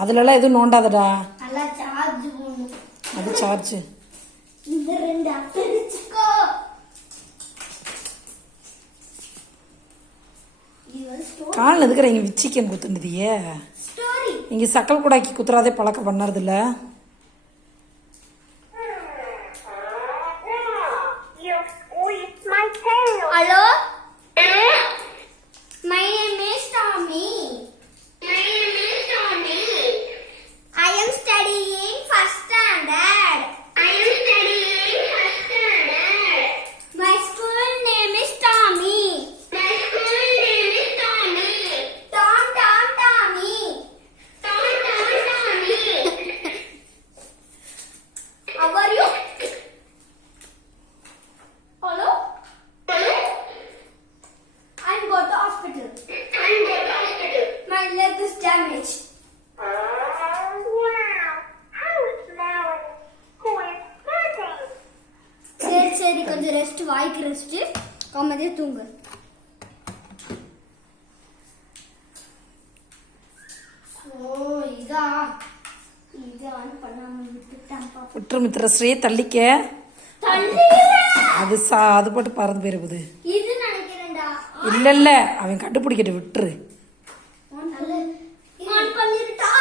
அதுலலாம் எதுவும் நோண்டாதடா. அது சார்ஜ். காலில் எதுக்குற இங்கே விச்சிக்கன் குத்துனதியே? இங்கே சக்கல் கூடாக்கி குத்துறாதே பழக்கம் பண்ணறதில்ல. Hello, my name is Tommy. I am studying first standard. My school name is Tommy. Tom, Tommy. How are you? Hello? I'm going to hospital. My leg is damaged. சரி கொஞ்சம் ரெஸ்ட், வாய்க்கு ரெஸ்ட், கம்மதே தூங்கு. இதான் பண்ணாம விட்டுட்டான்ப்பா. விட்டுரு மித்திர ஸ்ரீ, தள்ளிக்க. அது அது போட்டு பறந்து போயிருக்குது. இது நினைக்கிறேன்டா. இல்ல அவன் கண்டுபிடிக்கிட்டு விட்டுரு. ஆன் பண்ணிட்டா.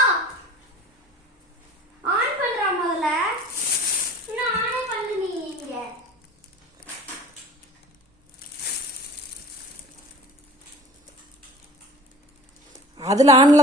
ஆன் பண்றா முதல்ல. நான் ஆனே பண்ணு நீ இங்க. அதுல ஆன்ல